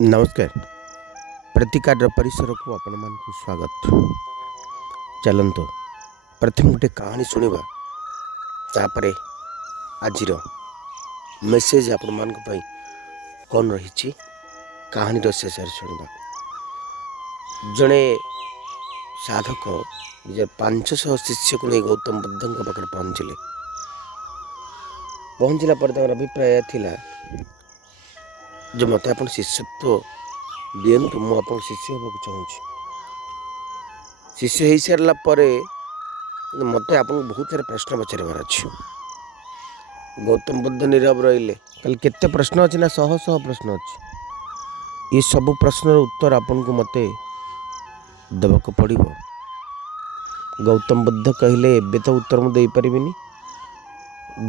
नमस्कार। प्रतिकार परिसर को आपण मान स्वागत। चलत प्रथम गोटे कहानी शुणा तापर आज मेसेज आपण मान कौन रही कहानी शेष शुणा। जड़े साधक निज 500 शिष्य को नहीं गौतम बुद्ध पाखे पहुँचला पर अभिप्राय थिला जो मत आप शिष्यत्व दिंतु मुझे शिष्य होगा चाहूँ। शिष्य हो सारा पर मत आप बहुत सारा प्रश्न पचार अच्छे। गौतम बुद्ध नीरव रहिले कल केते प्रश्न अच्छे ना शह शह प्रश्न अच्छे। ये सब प्रश्न उत्तर आपन को मत देवाक पड़ो। गौतम बुद्ध कहले एबे तो उत्तर मुझे पारिनी।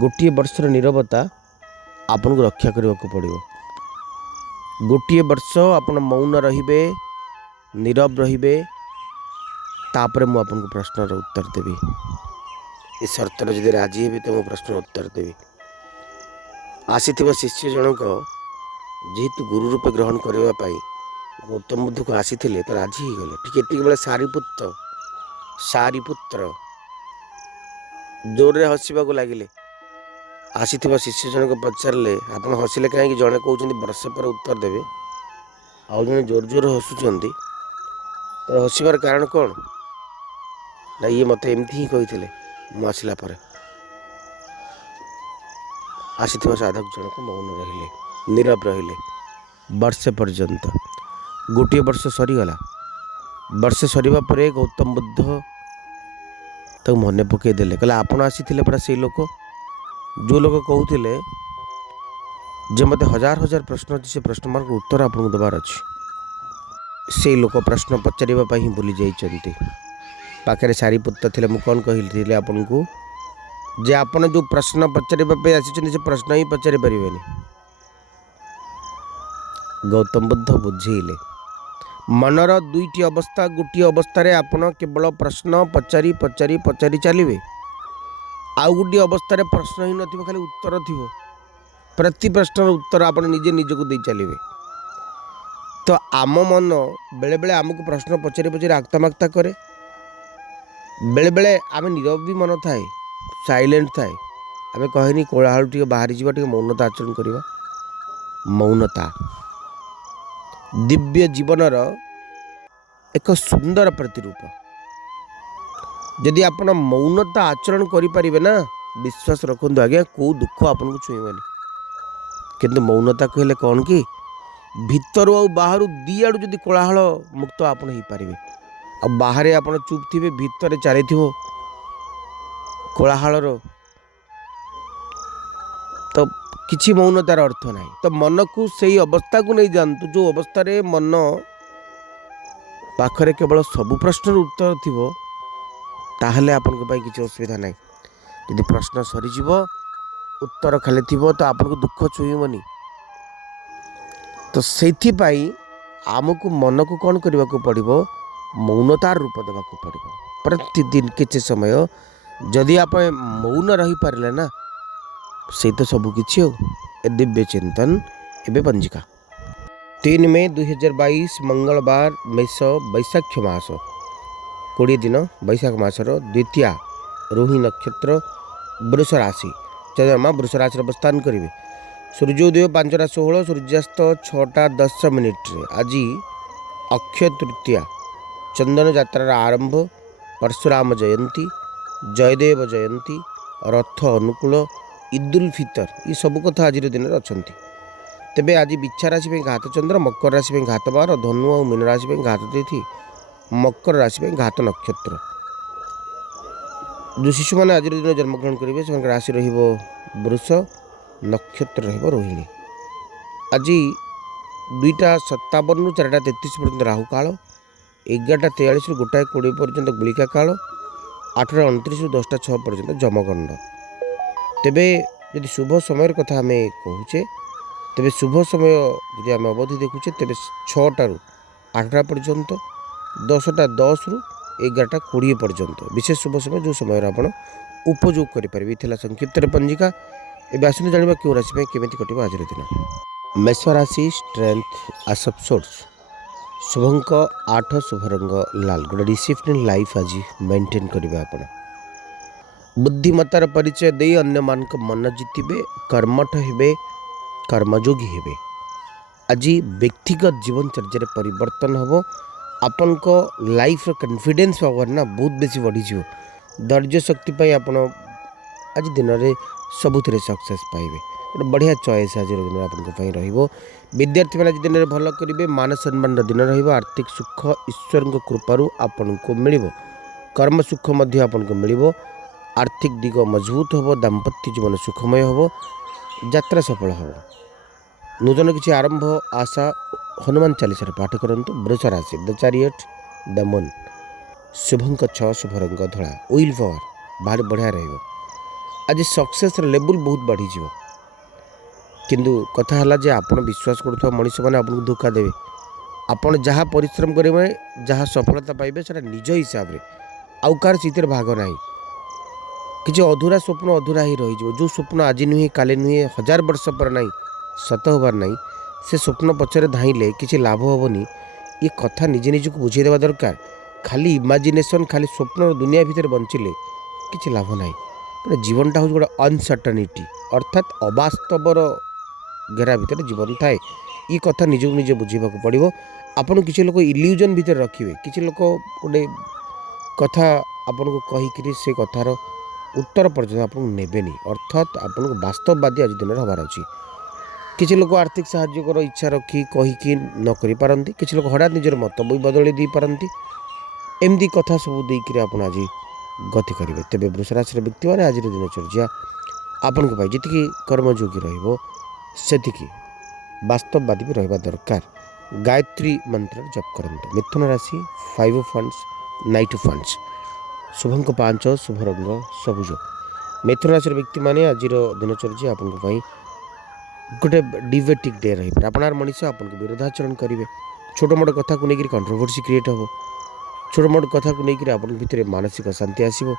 गोटे वर्षर नीरवता आपन को रक्षा करने को पड़ो। गोटे वर्ष आपन मौन रहिबे, नीरव रहिबे, तापर मु आपन को प्रश्न उत्तर देवी। ये शर्त जदि राजी हे तो मु प्रश्न उत्तर देवी। आसी शिष्य जनक जेहेतु गुरु रूपे ग्रहण करने गौतम बुद्ध को आसी तो राजी ही गले। टिके बेले सारीपुत्र जोर रे हसवा को लगिले। आसी शिष्य जनक पचारे आप हसिले कहीं जड़े कहते वर्ष पर उत्तर देवे आउ जड़े जोर जोर हसुँच तो हसबार कारण कौन ना ये मत एमती ही कही मुसला आसी साधक जनक मौन रहिले, नीरव रहिले वर्षे पर्यंत। गोटे वर्ष सरीगला। वर्षे सरीबा परे गौतम बुद्ध तो मन पकईदे कहले आपण आसी पड़ा से लोक जो लोग कहते जे मत हजार हजार प्रश्न अच्छे से प्रश्न मान उत्तर आपको देवार अच्छे। से लोक प्रश्न पचारिबा ही भूली जाइए। पाखे सारीपुत्र थे मुझे कौन कहली आपन को जे आपन जो प्रश्न पचारिबा आसी से प्रश्न ही पचारि पारे। गौतम बुद्ध बुझेले मनर दुईटी अवस्था। गोटे अवस्था आपन केवल प्रश्न पचारि पचारि पचारि चलिए। आउ गोटे अवस्था प्रश्न ही न खाली उत्तर थी। प्रति प्रश्न उत्तर आप निजे निजक दे चलिए। तो आम मन बेले बेले आमको प्रश्न पचारि पचारि आक्तामाक्ता करे। बेले बेले आम नीरव भी मन थाए, साइलेंट थाए। आम कहनी कोलाहल टे बाहरी जावा, टे मौनता आचरण करवा। मौनता दिव्य जीवनर एक सुंदर प्रतिरूप। जदि आप मौनता आचरण करें ना विश्वास रखु आज्ञा कौ दुख आपन को छुईबनी। किंतु मौनता कहले कौन कि भितर आ बाहर दी आड़ जदि कोलाहल मुक्त आपन हो पारे। आ बाहर आप चुप थे, भितर चली कोलाहल तो किसी मौनतार अर्थ ना। तो मन को सही अवस्था को नहीं जानतु जो अवस्था रे मन पाखरे केवल सब प्रश्न उत्तर थी ताहले आपन किसी असुविधा ना। यदि प्रश्न सरीज उत्तर खाली थी तो आपन को दुख छुईबनी। तो से आमको मन को कौन करने को पड़ो मौनतार रूप देवा पड़ो। प्रतिदिन किसी समय जदि आप मौन रही पारे ना से तो सबकि दिव्य चिंतन एवं पंजिका 3 मई 2022 मंगलवार मेष बैशाख मास 20 दिन बैशाख मासर द्वितीया रोहिणी नक्षत्र वृष राशि चंद्रमा वृष राशि अवस्थान करेंगे। सूर्योदय 5:16 सूर्यास्त 6:10 आज अक्षय तृतीया चंदन यात्रार आरंभ परशुराम जयंती जयदेव जयंती रथ अनुकूल ईद फितर ये सब कथा आज दिन में अच्छा। तेबे आज बिच्छा राशि घात चंद्र, मकर राशि घात बार, धनु और मीन राशि घात तिथि, मकर राशि घात नक्षत्र। जो शिशु मैंने आज दिन जन्मग्रहण करेंगे से राशि वृष, नक्षत्र रोहिणी। आज 2:57 4:33 पर्यंत राहु काल, 11:43 गोटाए 20 पर्यंत गुलिका काल, 8:29 10:06 पर्यंत जमगंड। तेबे यदि शुभ समय कथा आम कहूचे तेबे शुभ समय यदि आम अवधि देखुचे तेबे 6टारू 8टा पर्यंत, 10:10 ରୁ 11:20 पर्यंत विशेष शुभ समय जो समय आप उपयोग करें। संक्षिप्त पंजिका एवं आसने जाना क्यों राशि केमी कटो आज दिन। मेष राशि स्ट्रेंथ आस ऑफ सोर्स शुभंक 8 शुभ रंग लाल गोटे डिसिप्लिन लाइफ आज मेंटेन करेंगे आपण बुद्धिमतार परिचय दे अन्य मान मन जितबे कर्मठ हेबे कर्मयोगी हेबे आज व्यक्तिगत जीवनचर्या परिवर्तन हम आपण को लाइफ कॉन्फिडेंस पावर ना बहुत बेसी बढ़ी धैर्य शक्ति आप आज दिन में सबुथ सक्सेस पाइबे गोटे बढ़िया चॉइस आज दिन आपको विद्यार्थी मैंने आज दिन में भल करेंगे मान सम्मान दिन आर्थिक सुख ईश्वर कृपार आपन को मिल कर्म सुख आपन को मिल आर्थिक दिग मजबूत हम दाम्पत्य जीवन सुखमय हम यात्रा सफल हम नूतन किसी आरंभ आशा हनुमान चालीसा पाठ करूँ वृष राशि द चैरियट द मून शुभंक 6 शुभ रंग धला विल पावर भारी बढ़िया रहिबो आज सक्सेस लेवल बहुत बढ़ी जीवो किंतु कथा है जे आपण विश्वास करुवा मनीष मैंने आपको धोखा देवे आपण जहाँ परिश्रम करेंगे जहाँ सफलता पाइबे से निज हिसाब से आउ कार चित्र भाग ना किसी अधूरा स्वप्न अधूरा ही रही जो स्वप्न आज नुहे काले नुहे 1000 वर्ष पर नहीं सत होबार नहीं से स्वप्न पछरे धाइले किसी लाभ हेनी ये कथा निजे निजक बुझेदेवा दरकार खाली इमाजिनेशन खाली स्वप्न दुनिया भितर बंचिले किसी लाभ ना जीवनटा हूँ गोटे अनसर्टनिटी अर्थात अवास्तवर घेरा भितर जीवन थाए ये कथा निजक निजे बुझेबा पड़ो आपन किसी लोग इल्यूजन भितर रखिए किसी लोग गोटे कथा आपन को कहीकि से कथार उत्तर पर्यटन आपको नेबेनी अर्थात आपन को वास्तववादी आज दिन हबार अच्छी किसी लोग आर्थिक साहाय्य इच्छा रखी कहीकि न करि किसी लोग हठात निजर मत भी बदल दी पारती एमती कथा सब देकर आप आज गति करेंगे तेज वृष राशि व्यक्ति मैंने आज दिनचर्या आपण को जी कर्मयोगी रही वास्तववादी भी रहा दरकार गायत्री मंत्र जप करते मिथुन राशि 5 फंड्स नाइट फंड्स शुभंक 5 शुभ रंग सबुज मिथुन राशि व्यक्ति मैंने आज दिनचर्या आपण गोटे डिबेटिक डे रही आपणार मनीष आपन विरोधाचरण करेंगे छोट मोट कथा को लेकर कंट्रोवर्सी क्रिएट हो छोट मोट कथा को लेकर आपन भितर मानसिक अशांति आसो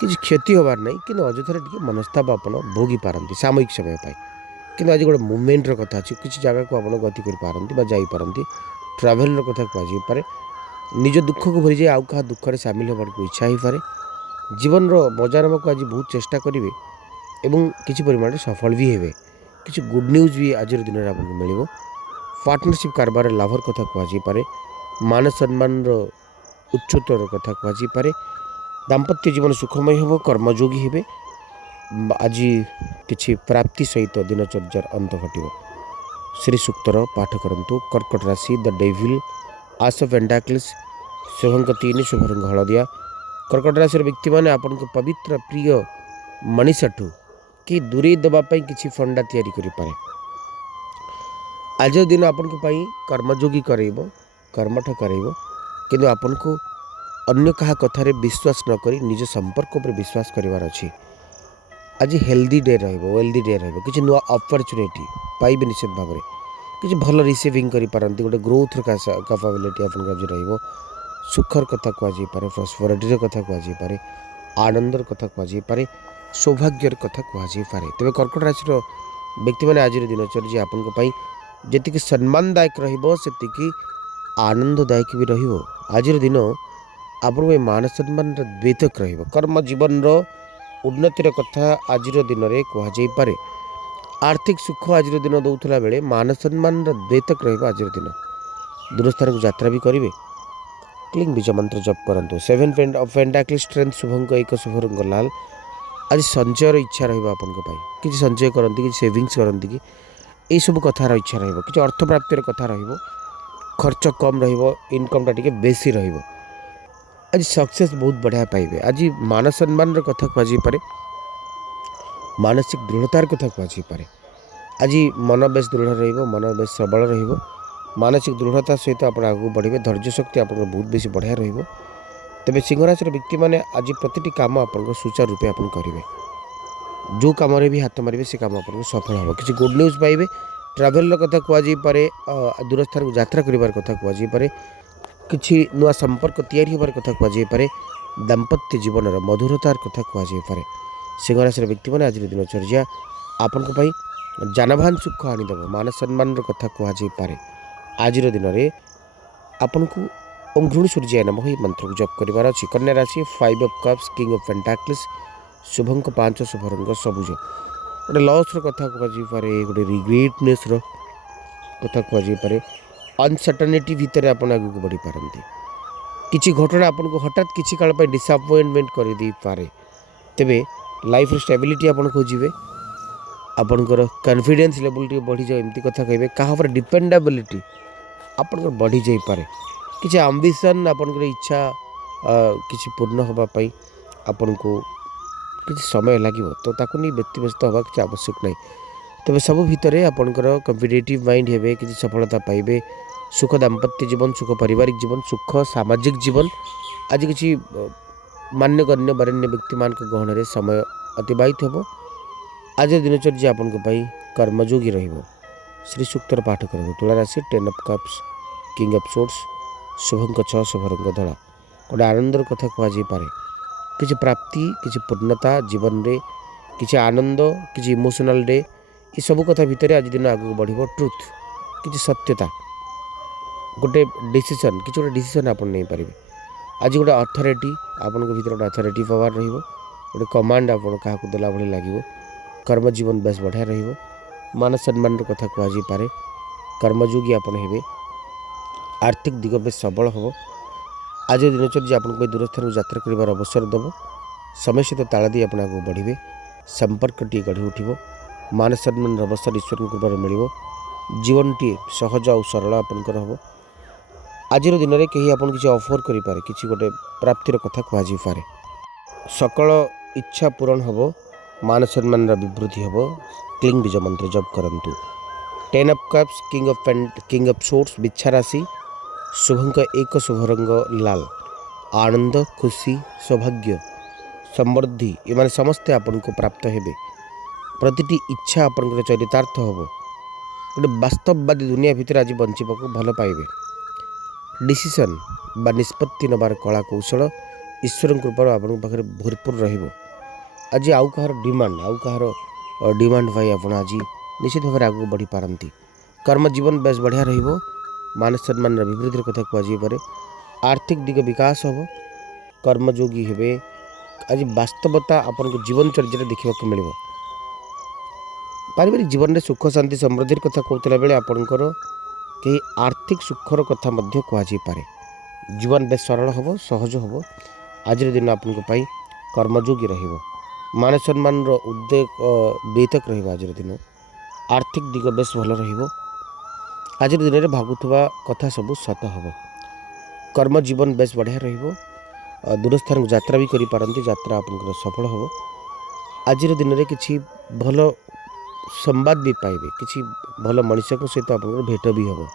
किसी क्षति होबार नहीं कि अଯଥାରେ टिके मनस्ताप आपन भोगी पारती सामयिक समय पाए कि आज गोटे मुवमेंटर कथा अच्छी किसी जगह को आप गति कर जापारती ट्राभेलर कथा कहुपे निज दुख को भरी जाए आउ क्या दुखे सामिल होबार को इच्छा हो पाए जीवन मजा नमक आज बहुत चेष्टा करेंगे एवं किसी परिमाण सफल भी हे किसी गुड न्यूज भी आज दिन में आपको मिल पार्टनरशिप कारबार लाभर कथा कहुपे मान सम्मान उच्चतर कथा कहुपे दाम्पत्य जीवन सुखमय हो कर्मयोगी हे आज किसी प्राप्ति सहित दिनचर्यार अंत घटो श्री सूक्तर पाठ करंतु कर्कट राशि the devil ace of pentacles शुभंक 3 शुभ रंग हलदिया कर्कट राशि व्यक्ति मैंने आपन को पवित्र प्रिय मनीषाठू कि दूरे देवाई किसी फंडा तैयारी करें आज दिन आपन को कर्मयोगी करेब कर्मठ करेब किंतु आपन को अन्य कहा कथार विश्वास न करी निज संपर्क पर विश्वास करिवार अछि आज हेल्दी डे वेल्दी डे किसी नुआ अपॉर्चुनिटी पाइबे निश्चित भाव में किसी भल रिसीविंग करि पारंती गोटे ग्रोथ कैपेबिलिटी आपन आज रहिबो सुखर कथा कहुपे प्रॉस्पेरिटी कथा कहुपे आनंदर कथा कहुपे सौभाग्यर कथा कहुपे तेज कर्कट राशि व्यक्ति मैंने आज दिनचर्या आपन जी सम्मानदायक रही आनंददायक भी आज दिन आप मान सम्मान द्वैतक कर्म जीवन उन्नतिर कथा आज दिन में कहुपे आर्थिक सुख आज दिन दौला बेले मान सम्मान द्वैतक आज दिन दूरस्थान को यात्रा भी करेंगे क्लिंग बीज मंत्र जप करूँ 7 पेंटाकल्स स्ट्रेंथ शुभंक 1 शुभ रंग लाल आज संचयर इच्छा रही संचय करती कि सेविंग्स करती कि यही सब कथार इच्छा रही अर्थ प्राप्तिर कथा खर्च कम इनकम टा बेसी आज सक्सेस बहुत बढ़िया पाइबे आज मान सम्मान कथा कहुपे मानसिक दृढ़तार कथा कहुपे आज मन बेस दृढ़ मन बेस सबल मानसिक दृढ़ता सहित आप आगे बढ़े धैर्य शक्ति आप बहुत बेसी बढ़िया तेज सिंह राशि व्यक्ति मैंने आज प्रति काम आप सुचारू रूपे आप करेंगे जो कम भी हाथ मारे से कम आपको सफल हम किसी गुड न्यूज पाइबे ट्राभेलर कथा कहुपे दूरस्थान को यात्रा करार कथा कहुपे किसी नुआ संपर्क तैयारी होबार कथा कहुपे दाम्पत्य जीवन मधुरतार कथा कहुपे सिंह राशि व्यक्ति मैंने आज दिनचर्या आपण जानवान सुख आनीदेव मान सम्मान कथा कहुपे आज दिन में आपन को ओम घृणी सूर्य नमः ही मंत्र को जप करार अच्छी कन्या राशि 5 ऑफ कप्स किंग ऑफ पेंटाक्लिस शुभंक 5 शुभ रंग सबुज गोटे लॉस कथा कहुपे गोटे रिग्रेटनेस कथा कहुपे अनसर्टनिटी भितर आपन आगे बढ़ी पारती किसी घटना आपन को हठात किसी काल डिसअपॉइंटमेंट कर दे पारे तेबे लाइफ स्टेबिलिटी आपन खोजे आपणकर कॉन्फिडेंस लेवल टी बढ़ी जाए एमती कथा कहे क्या डिपेंडेबिलिटी आपनकर बढ़ी जाई पारे किसी आम्बिशन आपनकर इच्छा किसी पूर्ण होगापाई आपन को किसी समय लगे तो ताकू नहीं व्यक्तिव्यस्त हवा किसी आवश्यक नहीं तेज सब भितर आपनकर कॉम्पिटिटिव माइंड हे किसी सफलता पाइबे सुख दाम्पत्य जीवन सुख पारिवारिक जीवन सुख सामाजिक जीवन आज किसी मान्यगण्य वरेण्य व्यक्ति मान गहन में समय अतिबाहित हो आज दिनचर्या आपन कर्मयोगी रहिबो श्री सूक्तर पाठ करेंगे तुला राशि 10 of cups king of swords शुभंक 6 शुभ रंग धला गोटे आनंदर कथा कहुपे किसी प्राप्ति किसी पूर्णता जीवन रे किसी आनंद किसी इमोशनल डे ये सब कथा भितर आज दिन आगे बढ़ ट्रुथ किसी सत्यता गोटे डिसीजन किसी गोटे डिसीजन आप नहीं पारे आज गोटे अथॉरिटी आपन भीतर गोटे अथॉरिटी पावर रोटे कमांड आप क्या देला भाई लगे कर्म जीवन बेस बढ़िया मान सम्मान कथा कहुपे कर्मयोगी आपन हे आर्थिक दिग बेस सबल हम आज दिनचर्या आपन दूरस्थान को यात्रा कर अवसर देव समय सहित ताल दी आप आगे बढ़े संपर्क टी गढ़ी उठो मान सम्मान अवसर ईश्वर कृपार मिल जीवन टी सहज और सरल आपंकर हम आज दिन में कहीं आपन किसी ऑफर करें किसी गोटे प्राप्तिर कथा कहुपे सकल इच्छा पूरण हम मान सम्मान विवृद्धि हम क्लिंग बीज मंत्र जप करूँ 10 of cups king of swords बिच्छा राशि शुभंक 1 शुभ रंग लाल आनंद खुशी सौभाग्य समृद्धि ये समस्ते आपन को प्राप्त हेबे प्रतिटी इच्छा आपन चरितार्थ हम गोटे वास्तववादी दुनिया भितर आज बंचवाक भल पाइबे डिसीजन बा निष्पत्ति नबार कला कौशल ईश्वर कृपार आपन पाखे भरपूर रहिबो आज आउ कहार डिमांड भाई आप आज निश्चित भाव आगे बढ़ी पारती कर्म जीवन बेस बढ़िया रहिबो मान सम्मान विवृद्धि कथा कहुपे आर्थिक दिग विकास हम कर्मयोगी हे आज वास्तवता आपन को जीवनचर्या देखा मिल पारिवारिक जीवन में सुख शांति समृद्धि कथा कहता बेले आपणकर कई आर्थिक सुखर कथा कहुपे जीवन बेस सरल हम सहज हम आज दिन आपन कर्मयोगी रहिबो मान सम्मान उद्वेग बेतक रहिबो आज दिन आर्थिक दिग बेस भल रहिबो आज दिन में भागुवा कथा सब सत हम कर्म जीवन बेस बढ़िया रहिबो दूरस्थान को यात्रा भी करि पारंती यात्रा आपनकर सफल हम आज दिन में किसी भल संवाद भी पाइबे किसी भल मनुष्य सहित आप भेट भी हम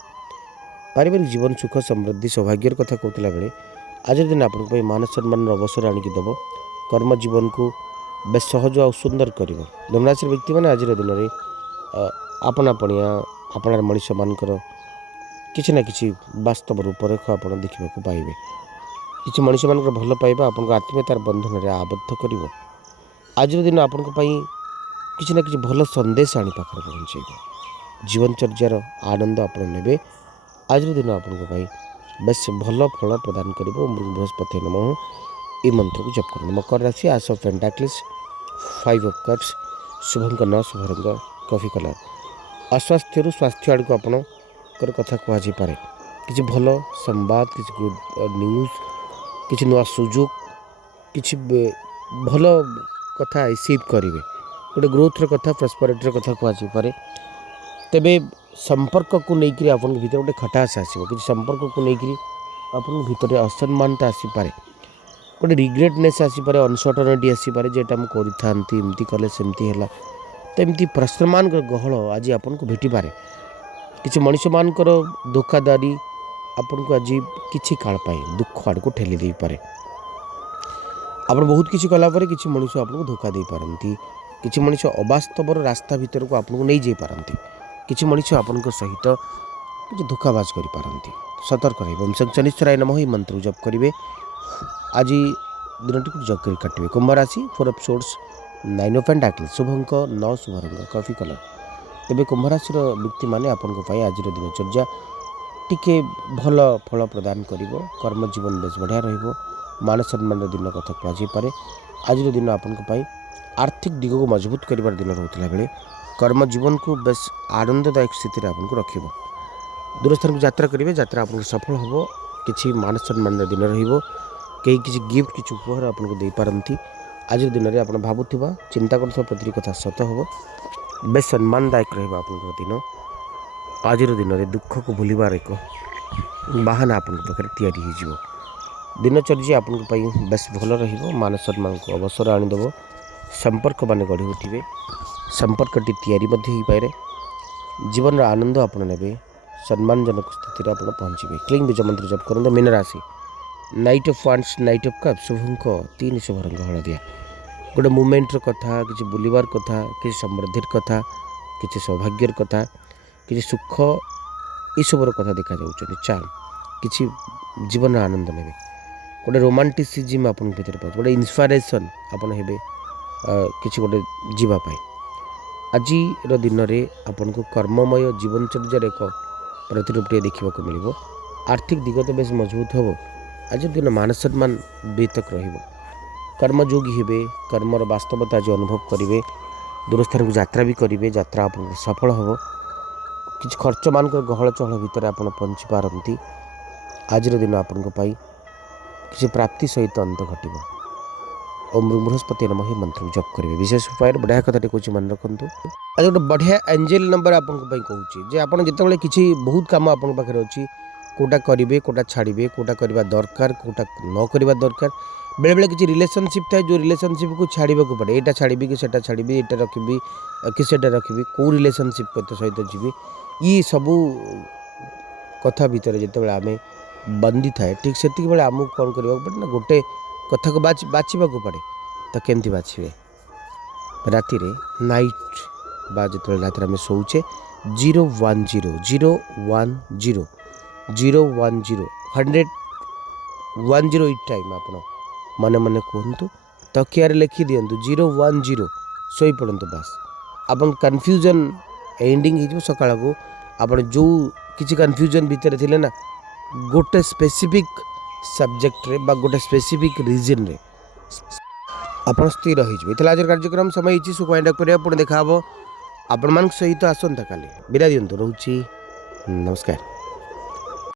पारिवारिक जीवन सुख समृद्धि सौभाग्यर कथा कहता बेले आज दिन आपन मान सम्मान अवसर आणिक देव कर्म जीवन को बेस सहज और सुंदर कर धनुराशि व्यक्ति मैंने आज दिन में आपना पणिया आपणार मनुष्य मानकर किसी ना किसी वास्तव रूपरेख आप देखा पाइबे किसी मनुष्य मान भल पाइबा आपन आत्मीयतार बंधन में आबद्ध कर आज दिन आपन किसी ना किसी भल संदेश आनी पाखे पहुँचे जीवनचर्यार आनंद आप ने आज दिन आपन बेस भल फल प्रदान कर बृहस्पति नमः ये मंत्र को जप कर मकर राशि आस ऑफ पेंटाक्लिस 5 ऑफ कप्स शुभंक 9 शुभ रंग कॉफी कलर अस्वास्थ्य स्वास्थ्य आड़ को आपण कथा कहुपे किसी भल संवाद किसी गुड न्यूज किसी नुआ सुजोग किसी भल कथा रिसीव करेंगे गोटे ग्रोथर कथा प्रस्पेरिटीर कथा कहुपे तेबे संपर्क को लेकर आप भीतर गोटे खटास आसो कि संपर्क को लेकर आप भीतर असम्मानता आसीपे गोटे रिग्रेटनेस आसीपे अनसर्टनिटी आसीपे जेटा मुझे करमती कले सेमती है तो एमती प्रश्नमान गहल आज आपन को भेटी पारे किसी मनुष्य मानकर धोखादारी आपन को आज किसी काल दुख आड़ को ठेली दे पारे आप बहुत किसी कलापर किसी मनुष्य आपको धोखा दे पारती किसी मनुष्य अवास्तवर रास्ता भीतर को आपको नहीं जाई पारती किसी मनुष्य आपन सहित किसी धोखाबाज करें सतर्क रही शनिश्चराय नमः ही मंत्र जप करेंगे आज दिनटी को जग कर काटे कुंभ राशि 4 ऑफ सोर्ट्स 9 ऑफ पेंटाक्लिस शुभंक 9 शुभ रंग कॉफी कलर तेबे कुंभ राशिर व्यक्ति माने आपनको पाई आज दिनचर्या टिके भल फल प्रदान करिवो। कर्म जीवन बेस बढ़िया रहिबो। मान सम्मान दिन कथा कहुपे आज दिन आपनको पाई आर्थिक दिग को मजबूत करिवार दिन रहउतला बेले कर्म जीवन को बेस आनंददायक स्थिति रे आपनको रखिबो। दूर स्थान को यात्रा करेंगे, यात्रा आपको सफल हम। किसी मान सम्मान दिन रहिबो। कई किसी गिफ्ट किसी उपहार आपको दे पारंती। आज दिन में आप भावुवा चिंता कर प्रति कथा सत हम। बेस सम्मानदायक रहा आप दिन। आज दिन में दुख को भूलिबार एक बाहाना आपन पाखे तैयारी हो। दिनचर्या आपन बेस भल मान सम्मान को अवसर आनीदेव। संपर्क मान गढ़ी उठे। संपर्कटी तैयारी पारे। जीवन आनंद आप ने सम्मानजनक स्थिति आप पहुँचे। क्लीन बीज मंत्र जप करूँ। मीन राशि knight of wands knight of cup शुभंक 3 शुभ रंग हलदिया। गोटे मुमेंटर कथा किसी बुलवार कथा किसी समृद्धि कथा किसी सौभाग्यर कथा किसी सुख यबर कथा देखा जाऊँ। चार्म किसी जीवन आनंद ने गोटे रोमांटिसिज्म आप भर पाए। गोटे इन्स्पिरेसन आपन हे किसी गोटे जीवाई। आज दिन में आपन को कर्ममय जीवनचर्या एक प्रतिरूपटे देखा मिल। आर्थिक दिग तो बेस मजबूत हम। आज दिन मान सम्मान बेतक कर्मयोगी हे। कर्मर वास्तवता आज अनुभव करेंगे। दूरस्थान को यात्रा भी करेंगे। यात्रा आप सफल हम। किसी खर्च मान गहल चहल भितर आप पहुँची पारती। आज दिन आपण किसी प्राप्ति सहित अंत घट। ओम बृहस्पति नमः मंत्र जप करेंगे। विशेष उपाय बढ़िया कथाटे कौन मन रखु। आज गोटे बढ़िया एंजेल नंबर आपको कहूँ आप जिते किसी बहुत कम आप पाखे अच्छी कोटा करेंगे कोटा छाड़े कोटा करवा दरकार कोटा न करवा दरकार। बेले बेले किसी रिलेशनशिप थाए जो रिलेशनशिप को छाड़ा पड़े। यहाँ छाड़ी कि सेटा छाड़ी यहाँ रखी कि सेटा रखी कौ रिलेशनशिप सहित जी ये सबू कथा भितर जिते आम बंदी थाए ठीक से आमको कौन करने पड़े ना गोटे कथा को बाछा पड़े। तो केमती बाछे राति नाइट बा जो रात आम शोचे 010 टाइम आप मन मन कहतु तकियार लिखि दिंतु 010 शोई पड़तु। बास आप कन्फ्यूजन एंडिंग हो सका को आप जो किसी कन्फ्यूजन भितर थे ना गोटे स्पेसिफिक सब्जेक्ट रे बा गोटे स्पेसिफिक रीजन रे आप स्थिर हो। आज कार्यक्रम समय सुख वाइंड अप पुणी देखा आपण मान सहित आसंता काली। विदा दिंतु। रोची नमस्कार।